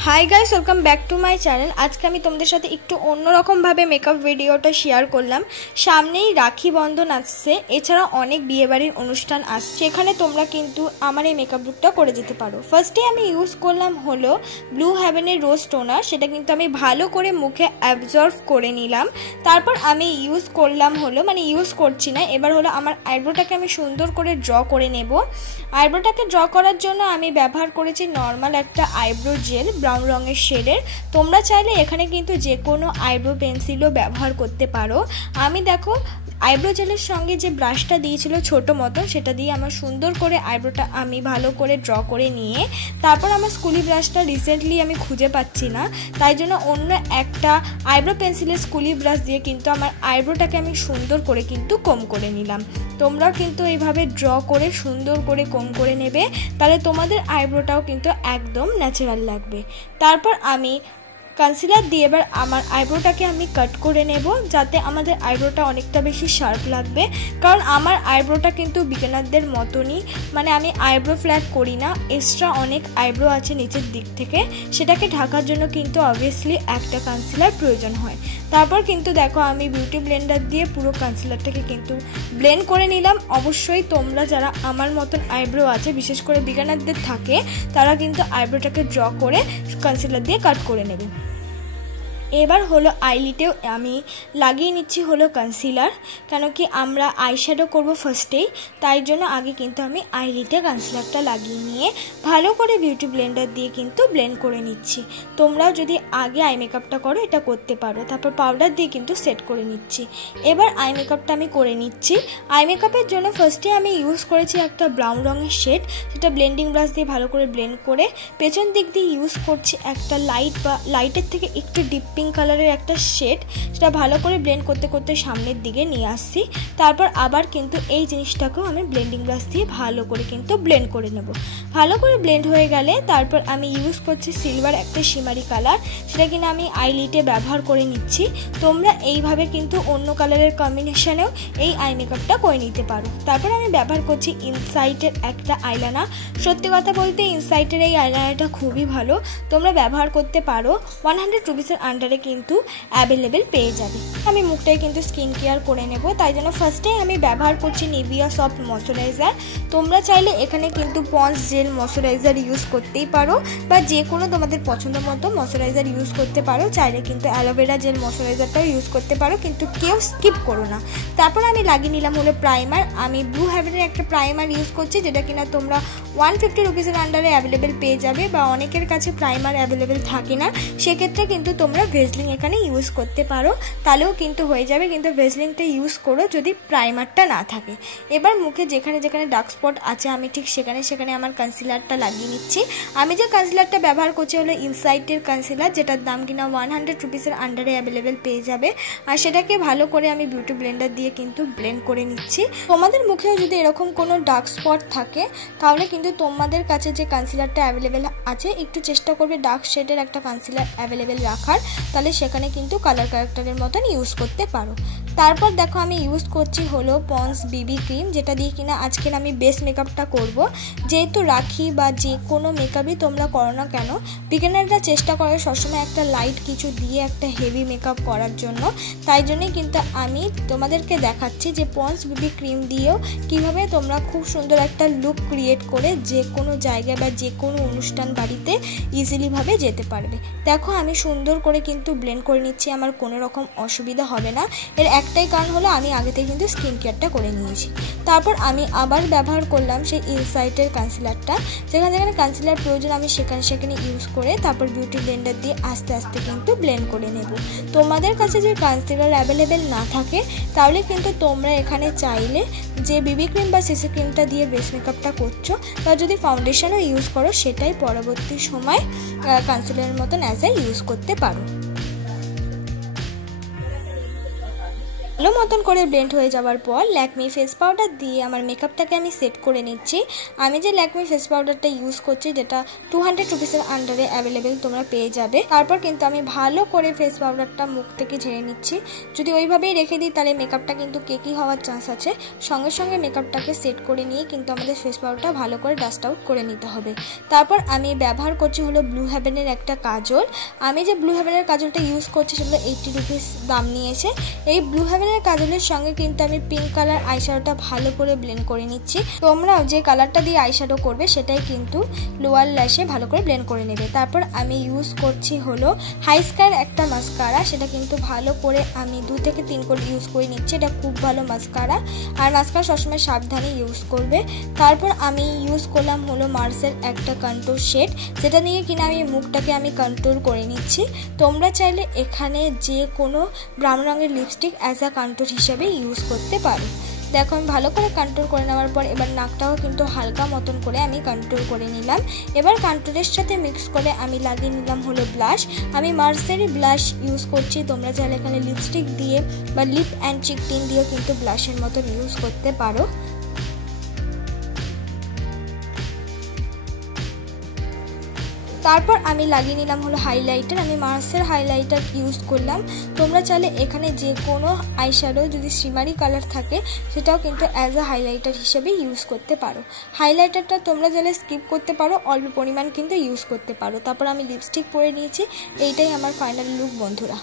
High guys welcome back to my channel. आज के तुम्हारे साथे एकटू अन्यरकम भावे मेकअप भिडियोटा शेयर करलाम। सामनेई राखी बंधन आसছে, এছাড়া অনেক বিয়ে বাড়ির অনুষ্ঠান আসছে, সেখানে তোমরা কিন্তু আমার এই মেকআপ লুকটা করে যেতে পারো। ফার্স্টে আমি ইউজ করলাম হলো ব্লু হেভেনের রোজ টোনার, সেটা কিন্তু আমি ভালো করে মুখে অ্যাবজর্ব করে নিলাম। তারপর আমি ইউজ করলাম হলো ইউজ করছি না, এবার হলো আমার আইব্রোটাকে আমি সুন্দর করে ড্র করে নেব। আইব্রোটাকে ড্র করার জন্য আমি ব্যবহার করেছি নর্মাল একটা আইব্রো জেল ব্রাউন রঙের শেডের। তোমরা চাইলে এখানে কিন্তু যে কোনো আইব্রো পেন্সিলও ব্যবহার করতে পারো। আমি দেখো আইব্রো জেলের সঙ্গে যে ব্রাশটা দিয়েছিল ছোটো মতো, সেটা দিয়ে আমার সুন্দর করে আইব্রোটা আমি ভালো করে ড্র করে নিয়ে তারপর আমার স্কুলি ব্রাশটা রিসেন্টলি আমি খুঁজে পাচ্ছি না, তাই জন্য অন্য একটা আইব্রো পেন্সিলের স্কুলি ব্রাশ দিয়ে কিন্তু আমার আইব্রোটাকে আমি সুন্দর করে কিন্তু কম করে নিলাম। তোমরা কিন্তু এইভাবে ড্র করে সুন্দর করে কম করে নেবে, তাহলে তোমাদের আইব্রোটাও কিন্তু একদম ন্যাচারাল লাগবে। তারপর আমি কনসিলার দিয়ে এবার আমার আইব্রোটাকে আমি কাট করে নেব, যাতে আমাদের আইব্রোটা অনেকটা বেশি শার্প লাগবে। কারণ আমার আইব্রোটা কিন্তু বিগিনারদের মতনই, আমি আইব্রো ফ্ল্যাট করি না, এক্সট্রা অনেক আইব্রো আছে নিচের দিক থেকে, সেটাকে ঢাকার জন্য কিন্তু অবভিয়াসলি একটা কনসিলার প্রয়োজন হয়। তারপর কিন্তু দেখো আমি বিউটি ব্লেন্ডার দিয়ে পুরো কনসিলারটাকে কিন্তু ব্লেন্ড করে নিলাম। অবশ্যই তোমরা যারা আমার মতন আইব্রো আছে, বিশেষ করে বিগিনারদের থাকে, তারা কিন্তু আইব্রোটাকে ড্র করে কনসিলার দিয়ে কাট করে নেবে। এবার হলো আইলিটেও আমি লাগিয়ে নিচ্ছি হলো কনসিলার, কেন কি আমরা আইশ্যাডো করবো ফার্স্টেই, তাই জন্য আগে কিন্তু আমি আইলিটে কনসিলারটা লাগিয়ে নিয়ে ভালো করে বিউটি ব্লেন্ডার দিয়ে কিন্তু ব্লেন্ড করে নিচ্ছি। তোমরাও যদি আগে আই মেকআপটা করো এটা করতে পারো। তারপর পাউডার দিয়ে কিন্তু সেট করে নিচ্ছি। এবার আই মেকআপটা আমি করে নিচ্ছি। আই মেকআপের জন্য ফার্স্টে আমি ইউজ করেছি একটা ব্রাউন রঙের শেড, সেটা ব্লেন্ডিং ব্রাশ দিয়ে ভালো করে ব্লেন্ড করে পেছন দিক দিয়ে ইউজ করছি একটা লাইট বা লাইটের থেকে একটু ডিপ পিঙ্ক কালারের একটা শেড, সেটা ভালো করে ব্লেন্ড করতে করতে সামনের দিকে নিয়ে আসছি। তারপর আবার কিন্তু এই জিনিসটাকেও আমি ব্লেন্ডিং ব্রাশ দিয়ে ভালো করে কিন্তু ব্লেন্ড করে নেব। ভালো করে ব্লেন্ড হয়ে গেলে তারপর আমি ইউজ করছি সিলভার একটা শিমারি কালার, সেটা কিনা আমি আইলিটে ব্যবহার করে নিচ্ছি। তোমরা এইভাবে কিন্তু অন্য কালারের কম্বিনেশনেও এই আই মেকআপটা করে নিতে পারো। তারপর আমি ব্যবহার করছি ইনসাইটের একটা আইলাইনার। সত্যি কথা বলতে ইনসাইটের এই আইলাইনারটা খুবই ভালো, তোমরা ব্যবহার করতে পারো। 100 রুপিসের আন্ডারে কিন্তু অ্যাভেলেবেল পেয়ে যাবে। আমি মুখটাই কিন্তু স্কিন কেয়ার করে নেব, তাই জন্য ফার্স্টে আমি ব্যবহার করছি নিভিয়া সফট ময়শ্চারাইজার। তোমরা চাইলে এখানে কিন্তু পন্স জেল ময়শ্চারাইজার ইউজ করতেই পারো, বা যে কোনো তোমাদের পছন্দ মতো ময়শ্চারাইজার ইউজ করতে পারো। চাইলে কিন্তু অ্যালোভেরা জেল ময়শ্চারাইজারটাও ইউজ করতে পারো, কিন্তু কেউ স্কিপ করো না। তারপর আমি লাগিয়ে নিলাম হলো প্রাইমার। আমি ব্লু হেভেনের একটা প্রাইমার ইউজ করছি, যেটা কিনা তোমরা 150 রুপিসের আন্ডারে অ্যাভেলেবেল পেয়ে যাবে, বা অনেকের কাছে প্রাইমার অ্যাভেলেবেল থাকে না, সেক্ষেত্রে কিন্তু তোমরা ভেজলিন এখানে ইউজ করতে পারো, তাহলেও কিন্তু হয়ে যাবে। কিন্তু ভেজলিনটা ইউজ করো যদি প্রাইমারটা না থাকে। এবার মুখে যেখানে যেখানে ডার্ক স্পট আছে আমি ঠিক সেখানে সেখানে আমার কনসিলারটা লাগিয়ে নিচ্ছি। আমি যে কনসিলারটা ব্যবহার করছি হলো ইনসাইটের কনসিলার, যেটার দাম কিনা 100 রুপিসের আন্ডারে অ্যাভেলেবেল পেয়ে যাবে। আর সেটাকে ভালো করে আমি বিউটি ব্লেন্ডার দিয়ে কিন্তু ব্লেন্ড করে নিচ্ছি। তোমাদের মুখেও যদি এরকম কোনো ডার্ক স্পট থাকে, তাহলে কিন্তু তোমাদের কাছে যে কনসিলারটা অ্যাভেলেবেল আছে একটু চেষ্টা করবে ডার্ক শেডের একটা কনসিলার অ্যাভেলেবেল রাখার, তাহলে সেখানে কিন্তু কালার ক্যারেক্টারের মতন ইউজ করতে পারো। তারপর দেখো আমি ইউজ করছি হলো পন্স বিবি ক্রিম, যেটা দিয়ে কিনা আজকে আমি বেস মেকআপটা করব। যেহেতু রাখি বা যে কোনো মেকআপই তোমরা করো না কেন, বিগিনাররা চেষ্টা করে সবসময় একটা লাইট কিছু দিয়ে একটা হেভি মেকআপ করার জন্য, তাই জন্যই কিন্তু আমি তোমাদেরকে দেখাচ্ছি যে পন্স বিবি ক্রিম দিয়েও কিভাবে তোমরা খুব সুন্দর একটা লুক ক্রিয়েট করে যে কোনো জায়গায় বা যে কোনো অনুষ্ঠান বাড়িতে ইজিলিভাবে যেতে পারবে। দেখো আমি সুন্দর করে কিন্তু ব্লেন্ড করে নিচ্ছি, আমার কোনো রকম অসুবিধা হবে না। এর একটাই কারণ হলো আমি আগে থেকে কিন্তু স্কিন কেয়ারটা করে নিয়েছি। তারপর আমি আবার ব্যবহার করলাম সেই ইনসাইটের কনসিলারটা, যেখানে যেখানে কনসিলার প্রয়োজন আমি সেখানে সেখানে ইউজ করে তারপর বিউটি ব্লেন্ডার দিয়ে আস্তে আস্তে কিন্তু ব্লেন্ড করে নেব। তোমাদের কাছে যে কনসিলার অ্যাভেলেবেল না থাকে, তাহলে কিন্তু তোমরা এখানে চাইলে যে বিবি ক্রিম বা সিসি ক্রিমটা দিয়ে বেস মেকআপটা করছো, বা যদি ফাউন্ডেশনও ইউজ করো, সেটাই পরবর্তী সময় কনসিলারের মতন অ্যাজ এ ইউজ করতে পারো। ভালো মতন করে ব্লেন্ড হয়ে যাওয়ার পর ল্যাকমি ফেস পাউডার দিয়ে আমার মেকআপটাকে আমি সেট করে নিচ্ছি। আমি যে ল্যাকমি ফেস পাউডারটা ইউজ করছি যেটা 200 রুপিসের আন্ডারে অ্যাভেলেবেল তোমরা পেয়ে যাবে। তারপর কিন্তু আমি ভালো করে ফেস পাউডারটা মুখ থেকে ঝেড়ে নিচ্ছি। যদি ওইভাবেই রেখে দিই তাহলে মেকআপটা কিন্তু কেকি হওয়ার চান্স আছে। সঙ্গে সঙ্গে মেকআপটাকে সেট করে নিয়ে কিন্তু আমাদের ফেস পাউডারটা ভালো করে ডাস্ট আউট করে নিতে হবে। তারপর আমি ব্যবহার করছি হলো ব্লু হেভেনের একটা কাজল। আমি যে ব্লু হেভেনের কাজলটা ইউজ করছি সেগুলো 80 রুপিস দাম নিয়েছে। এই ব্লু হেভেনের কাজলের সঙ্গে কিন্তু আমি পিঙ্ক কালার আইশ্যাডোটা ভালো করে ব্লেন্ড করে নিচ্ছি। তোমরাও যে কালারটা দিয়ে আইশ্যাডো করবে সেটাই কিন্তু লোয়ার ল্যাশে ভালো করে ব্লেন্ড করে নেবে। তারপর আমি ইউজ করছি হলো হাইস্কার একটা মাস্কারা, সেটা কিন্তু ভালো করে আমি 2 থেকে 3 করে ইউজ করে নিচ্ছি। এটা খুব ভালো মাস্কারা, আর মাস্কারা সবসময় সাবধানে ইউজ করবে। তারপর আমি ইউজ করলাম হলো মার্সের একটা কন্ট্যুর শেড, যেটা নিয়ে কিনা আমি মুখটাকে আমি কন্ট্যুর করে নিচ্ছি। তোমরা চাইলে এখানে যে কোনো ব্রাউন রঙের লিপস্টিক অ্যাজ আ কন্ট্যুর হিসেবে ইউজ করতে পারো। দেখো আমি ভালো করে কন্ট্যুর করে নেওয়ার পর এবার নাকটাও কিন্তু হালকা মতন করে আমি কন্ট্যুর করে নিলাম। এবার কন্ট্যুরের সাথে মিক্স করে আমি লাগিয়ে নিলাম হলো ব্লাশ। আমি মার্সেরই ব্লাশ ইউজ করছি। তোমরা চাইলে এখানে লিপস্টিক দিয়ে বা লিপ অ্যান্ড চিক টিন দিয়েও কিন্তু ব্লাশের মতন ইউজ করতে পারো। তারপর আমি লাগিয়ে নিলাম হলো হাইলাইটার। আমি মার্সের হাইলাইটার ইউজ করলাম। তোমরা চাইলে এখানে যে কোনো আইশ্যাডো যদি শিমারি কালার থাকে সেটাও কিন্তু অ্যাজ আ হাইলাইটার হিসেবে ইউজ করতে পারো। হাইলাইটারটা তোমরা চাইলে স্কিপ করতে পারো, অল্প পরিমাণ কিন্তু ইউজ করতে পারো। তারপর আমি লিপস্টিক পরে নিয়েছি। এইটাই আমার ফাইনাল লুক বন্ধুরা।